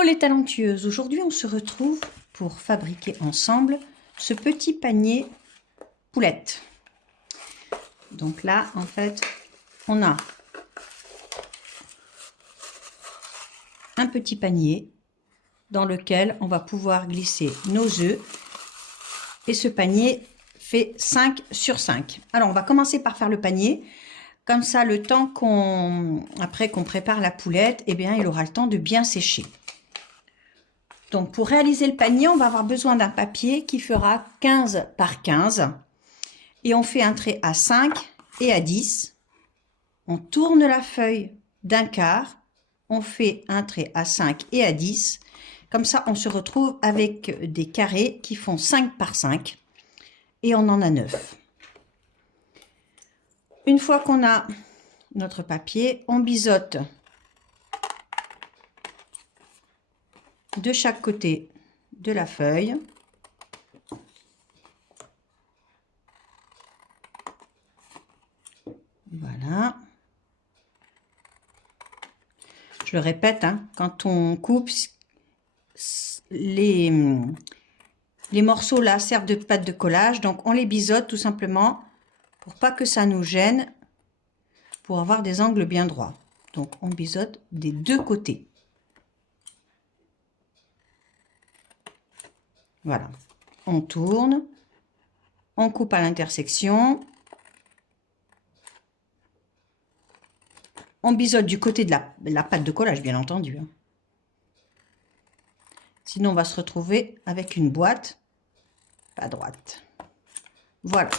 Hello les talentueuses, aujourd'hui on se retrouve pour fabriquer ensemble ce petit panier poulette. Donc là en fait on a un petit panier dans lequel on va pouvoir glisser nos œufs et ce panier fait 5 sur 5. Alors on va commencer par faire le panier. Comme ça, le temps après qu'on prépare la poulette, eh bien, il aura le temps de bien sécher. Donc, pour réaliser le panier, on va avoir besoin d'un papier qui fera 15 par 15. Et on fait un trait à 5 et à 10. On tourne la feuille d'un quart. On fait un trait à 5 et à 10. Comme ça, on se retrouve avec des carrés qui font 5 par 5. Et on en a 9. Une fois qu'on a notre papier, on biseaute de chaque côté de la feuille. Voilà. Je le répète, hein, quand on coupe, les morceaux là servent de pâte de collage, donc on les biseaute tout simplement pour pas que ça nous gêne, pour avoir des angles bien droits. Donc on biseaute des deux côtés. Voilà, on tourne, on coupe à l'intersection, on biseaute du côté de la pâte de collage, bien entendu. Sinon, on va se retrouver avec une boîte pas droite. Voilà,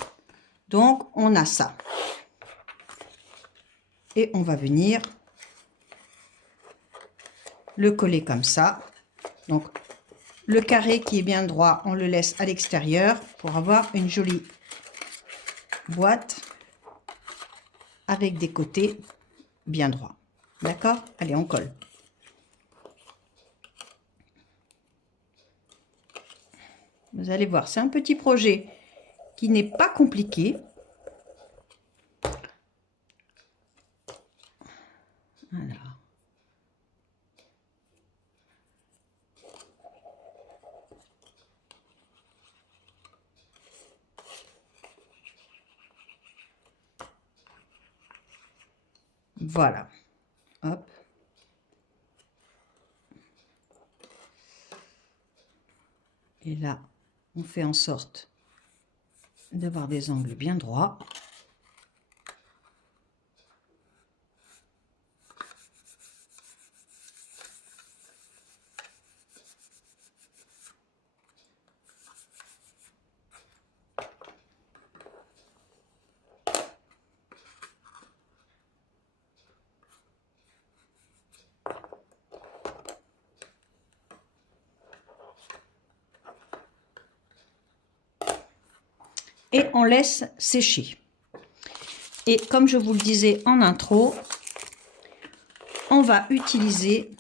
donc on a ça. Et on va venir le coller comme ça. Donc, le carré qui est bien droit, on le laisse à l'extérieur pour avoir une jolie boîte avec des côtés bien droits. D'accord? Allez, on colle. Vous allez voir, c'est un petit projet qui n'est pas compliqué. Alors. Voilà. Hop. Et là, on fait en sorte d'avoir des angles bien droits. Et on laisse sécher. Et comme je vous le disais en intro, on va utiliser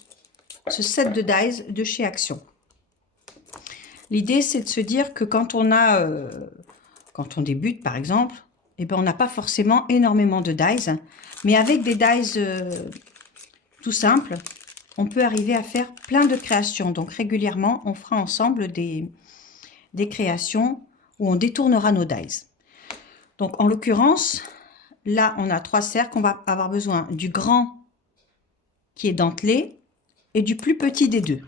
ce set de dies de chez Action. L'idée, c'est de se dire que quand on débute par exemple, eh ben, on n'a pas forcément énormément de dies, mais avec des dies tout simples, on peut arriver à faire plein de créations. Donc régulièrement, on fera ensemble des créations où on détournera nos dies. Donc en l'occurrence, là on a 3 cercles, on va avoir besoin du grand qui est dentelé et du plus petit des deux.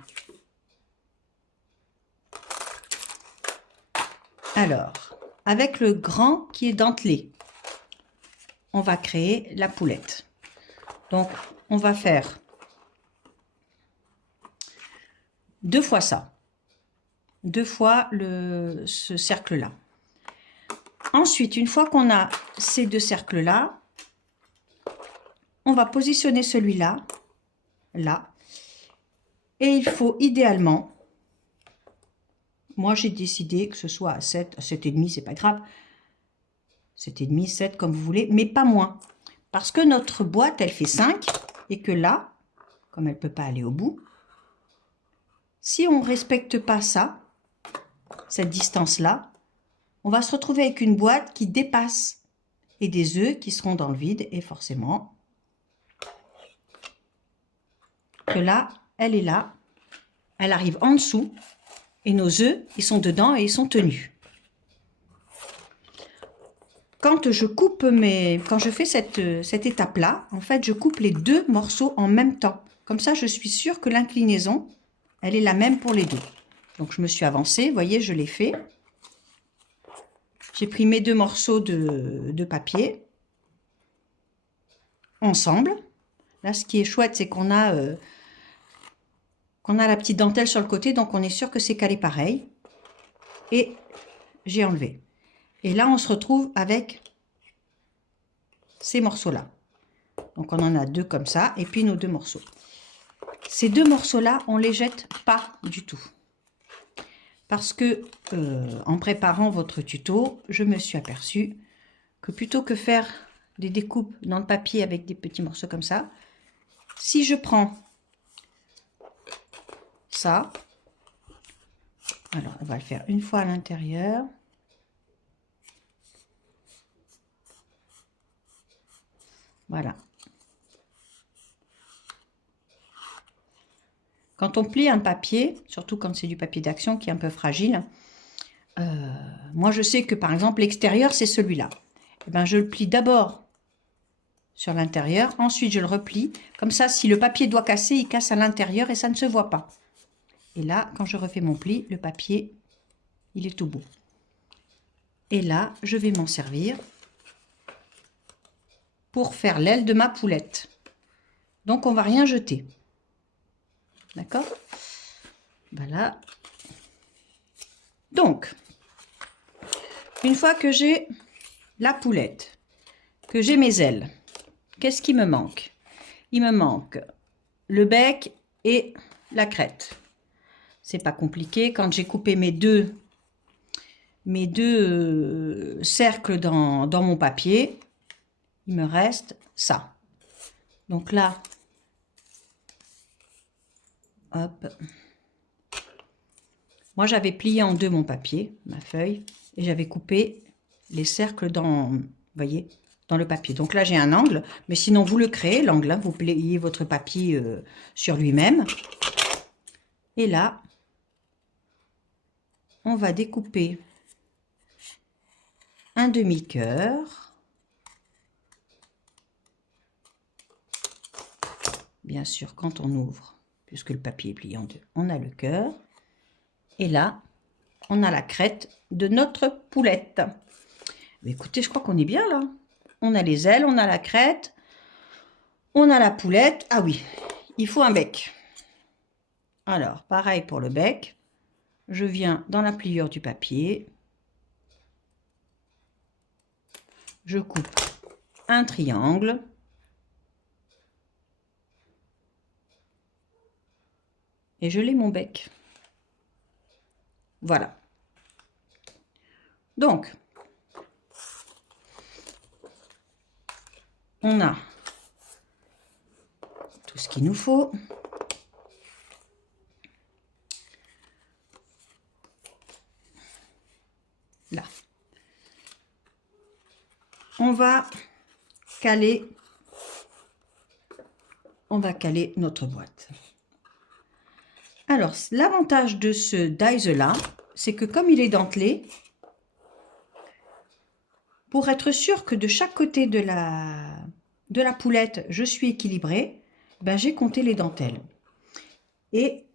Alors, avec le grand qui est dentelé, on va créer la poulette. Donc on va faire 2 fois ça. 2 fois ce cercle-là. Ensuite, une fois qu'on a ces 2 cercles-là, on va positionner celui-là, là. Et il faut idéalement, moi j'ai décidé que ce soit à 7, 7,5, c'est pas grave. 7,5, 7 comme vous voulez, mais pas moins. Parce que notre boîte, elle fait 5 et que là, comme elle ne peut pas aller au bout, si on ne respecte pas ça, cette distance-là, on va se retrouver avec une boîte qui dépasse et des œufs qui seront dans le vide et forcément que là, elle est là elle arrive en dessous et nos œufs, ils sont dedans et ils sont tenus. Quand je coupe quand je fais cette étape-là, en fait, je coupe les deux morceaux en même temps. Comme ça, je suis sûre que l'inclinaison, elle est la même pour les deux. Donc, je me suis avancée, vous voyez, je l'ai fait. J'ai pris mes deux morceaux de papier ensemble. Là, ce qui est chouette, c'est qu'on a la petite dentelle sur le côté, donc on est sûr que c'est calé pareil. Et j'ai enlevé. Et là, on se retrouve avec ces morceaux-là. Donc, on en a deux comme ça, et puis nos deux morceaux. Ces deux morceaux-là, on ne les jette pas du tout. Parce que, en préparant votre tuto, je me suis aperçue que plutôt que faire des découpes dans le papier avec des petits morceaux comme ça, si je prends ça, alors on va le faire une fois à l'intérieur. Voilà. Quand on plie un papier, surtout quand c'est du papier d'action qui est un peu fragile, moi je sais que par exemple l'extérieur c'est celui-là. Eh ben, je le plie d'abord sur l'intérieur, ensuite je le replie. Comme ça, si le papier doit casser, il casse à l'intérieur et ça ne se voit pas. Et là, quand je refais mon pli, le papier, il est tout beau. Et là, je vais m'en servir pour faire l'aile de ma poulette. Donc, on va rien jeter. D'accord? Voilà. Donc, une fois que j'ai la poulette, que j'ai mes ailes, qu'est-ce qui me manque? Il me manque le bec et la crête. C'est pas compliqué. Quand j'ai coupé mes deux cercles dans mon papier, il me reste ça. Donc là, hop. Moi, j'avais plié en deux mon papier, ma feuille, et j'avais coupé les cercles vous voyez, dans le papier. Donc là, j'ai un angle, mais sinon, vous le créez, l'angle, hein, vous pliez votre papier sur lui-même. Et là, on va découper un demi-cœur. Bien sûr, quand on ouvre, puisque le papier est plié en deux, on a le cœur. Et là, on a la crête de notre poulette. Mais écoutez, je crois qu'on est bien là. On a les ailes, on a la crête, on a la poulette. Ah oui, il faut un bec. Alors, pareil pour le bec. Je viens dans la pliure du papier. Je coupe un triangle. Et je l'ai mon bec. Voilà. Donc, on a tout ce qu'il nous faut. Là. On va caler notre boîte. Alors, l'avantage de ce dies-là, c'est que comme il est dentelé, pour être sûr que de chaque côté de la poulette, je suis équilibrée, ben, j'ai compté les dentelles. Et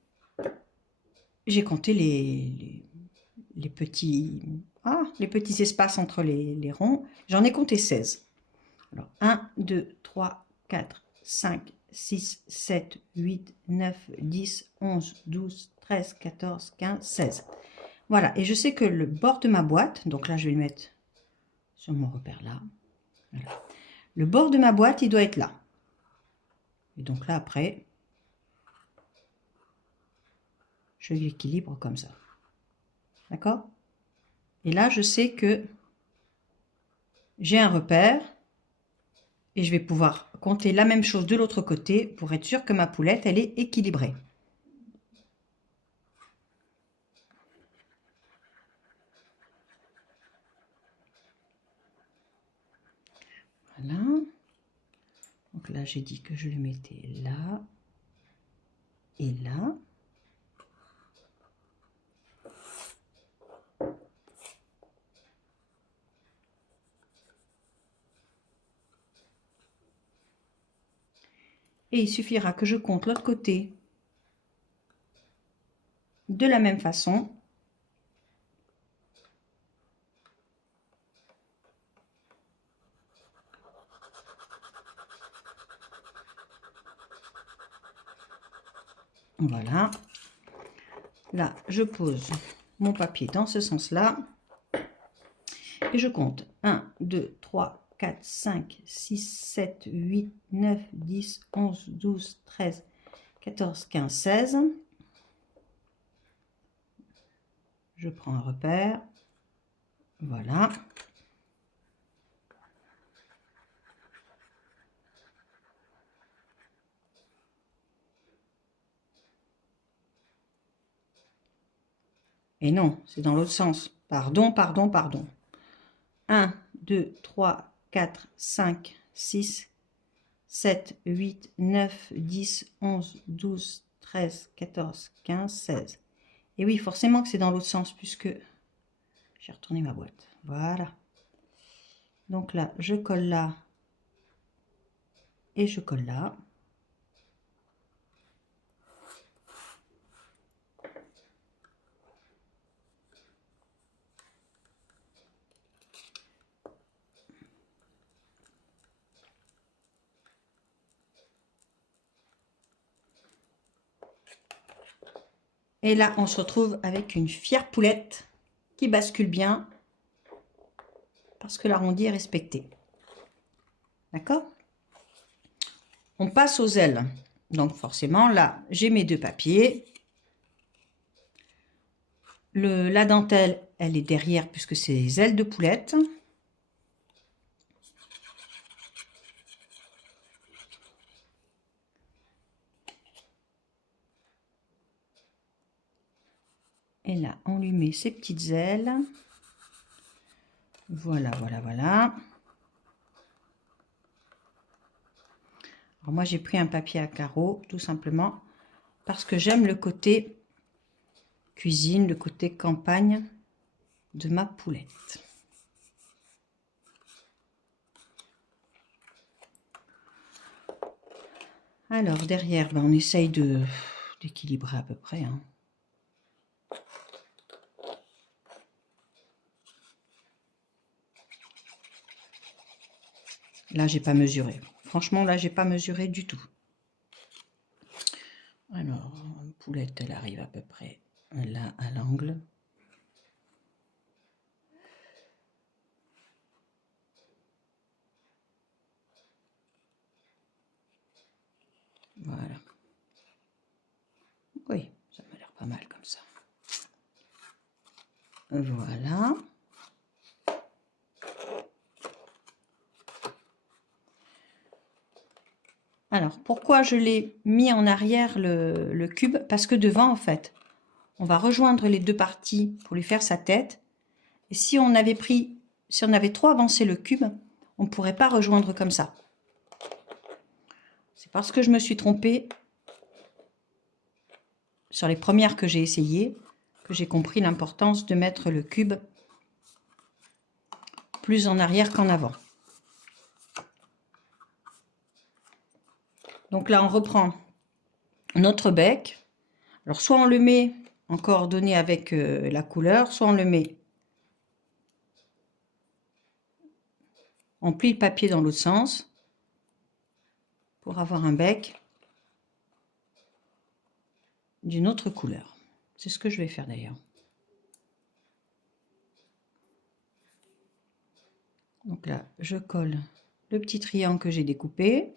j'ai compté les petits espaces entre les ronds. J'en ai compté 16. Alors, 1, 2, 3, 4, 5, 6, 7, 8, 9, 10, 11, 12, 13, 14, 15, 16. Voilà, et je sais que le bord de ma boîte, donc là je vais le mettre sur mon repère là. Voilà. Le bord de ma boîte, il doit être là. Et donc là après, je l'équilibre comme ça. D'accord? Et là, je sais que j'ai un repère et je vais pouvoir compter la même chose de l'autre côté pour être sûr que ma poulette, elle est équilibrée. Voilà. Donc là, j'ai dit que je le mettais là et là. Et il suffira que je compte l'autre côté de la même façon. Voilà. Là, je pose mon papier dans ce sens-là. Et je compte 1, 2, 3, 4, 5, 6, 7, 8, 9, 10, 11, 12, 13, 14, 15, 16. Je prends un repère. Voilà. Et non, c'est dans l'autre sens. Pardon, pardon, pardon. 1, 2, 3, 4, 5, 6, 7, 8, 9, 10, 11, 12, 13, 14, 15, 16. Et oui, forcément que c'est dans l'autre sens puisque j'ai retourné ma boîte. Voilà. Donc là, je colle là et je colle là. Et là, on se retrouve avec une fière poulette qui bascule bien parce que l'arrondi est respecté. D'accord? On passe aux ailes. Donc forcément, là, j'ai mes deux papiers. La dentelle, elle est derrière puisque c'est les ailes de poulette. Et là, on lui met ses petites ailes. Voilà, voilà, voilà. Alors moi, j'ai pris un papier à carreaux, tout simplement, parce que j'aime le côté cuisine, le côté campagne de ma poulette. Alors, derrière, ben, on essaye d'équilibrer à peu près. Hein. Là, j'ai pas mesuré. Franchement, là, j'ai pas mesuré du tout. Alors, poulette, elle arrive à peu près là, à l'angle. Voilà. Oui, ça m'a l'air pas mal comme ça. Voilà. Alors, pourquoi je l'ai mis en arrière le cube? Parce que devant, en fait, on va rejoindre les deux parties pour lui faire sa tête. Et si on avait trop avancé le cube, on ne pourrait pas rejoindre comme ça. C'est parce que je me suis trompée sur les premières que j'ai essayées que j'ai compris l'importance de mettre le cube plus en arrière qu'en avant. Donc là, on reprend notre bec. Alors, soit on le met en coordonnée avec la couleur, soit on le met, on plie le papier dans l'autre sens pour avoir un bec d'une autre couleur. C'est ce que je vais faire d'ailleurs. Donc là, je colle le petit triangle que j'ai découpé.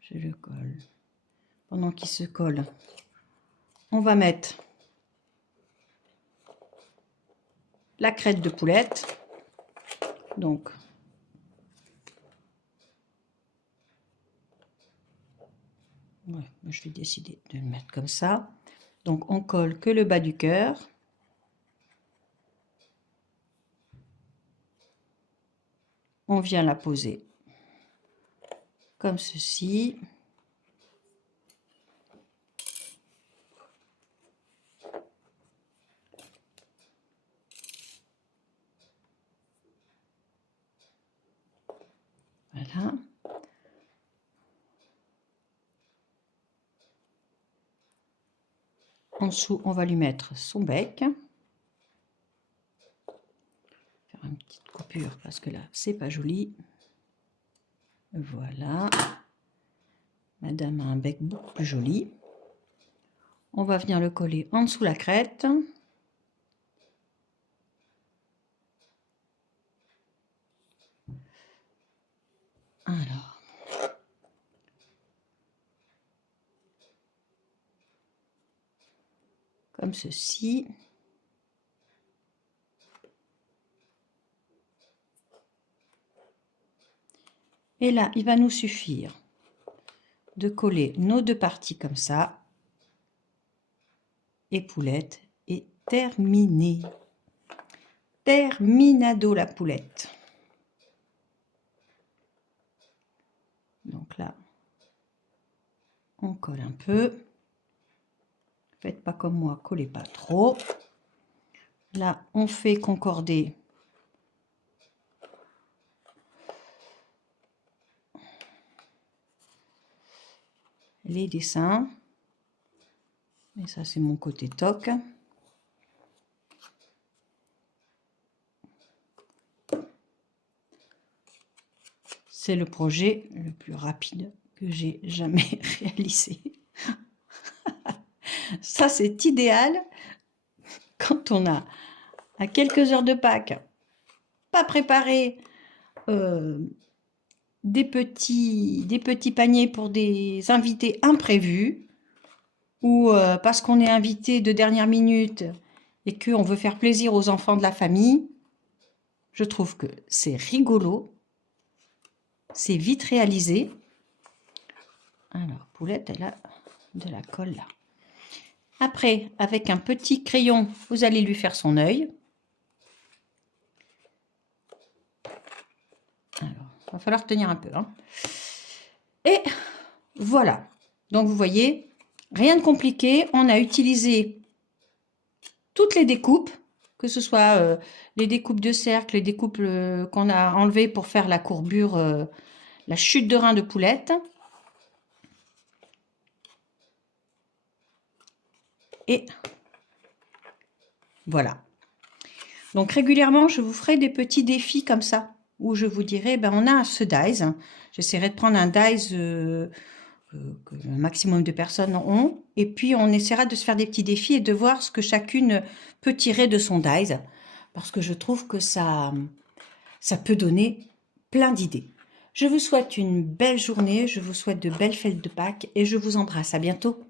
Je le colle. Pendant qu'il se colle, on va mettre la crête de poulette. Donc, ouais, je vais décider de le mettre comme ça. Donc, on colle que le bas du cœur. On vient la poser comme ceci. Voilà. En dessous, on va lui mettre son bec. Faire une petite coupure parce que là, c'est pas joli. Voilà. Madame a un bec beaucoup plus joli. On va venir le coller en dessous la crête. Alors. Comme ceci. Et là, il va nous suffire de coller nos deux parties comme ça. Et poulette est terminée. Terminado la poulette. Donc là, on colle un peu. Faites pas comme moi, collez pas trop. Là, on fait concorder les dessins. Et ça, c'est mon côté toc. C'est le projet le plus rapide que j'ai jamais réalisé. Ça, c'est idéal quand on a à quelques heures de Pâques pas préparé des petits paniers pour des invités imprévus ou parce qu'on est invité de dernière minute et qu'on veut faire plaisir aux enfants de la famille. Je trouve que c'est rigolo, c'est vite réalisé. Alors, Poulette, elle a de la colle là. Après, avec un petit crayon, vous allez lui faire son œil. Alors, il va falloir tenir un peu. Hein. Et voilà. Donc, vous voyez, rien de compliqué. On a utilisé toutes les découpes, que ce soit les découpes de cercle, les découpes qu'on a enlevées pour faire la courbure, la chute de rein de Poulette. Et voilà. Donc régulièrement, je vous ferai des petits défis comme ça, où je vous dirai, ben, on a ce dies. J'essaierai de prendre un dies que le maximum de personnes ont. Et puis, on essaiera de se faire des petits défis et de voir ce que chacune peut tirer de son dies. Parce que je trouve que ça peut donner plein d'idées. Je vous souhaite une belle journée, je vous souhaite de belles fêtes de Pâques et je vous embrasse. À bientôt.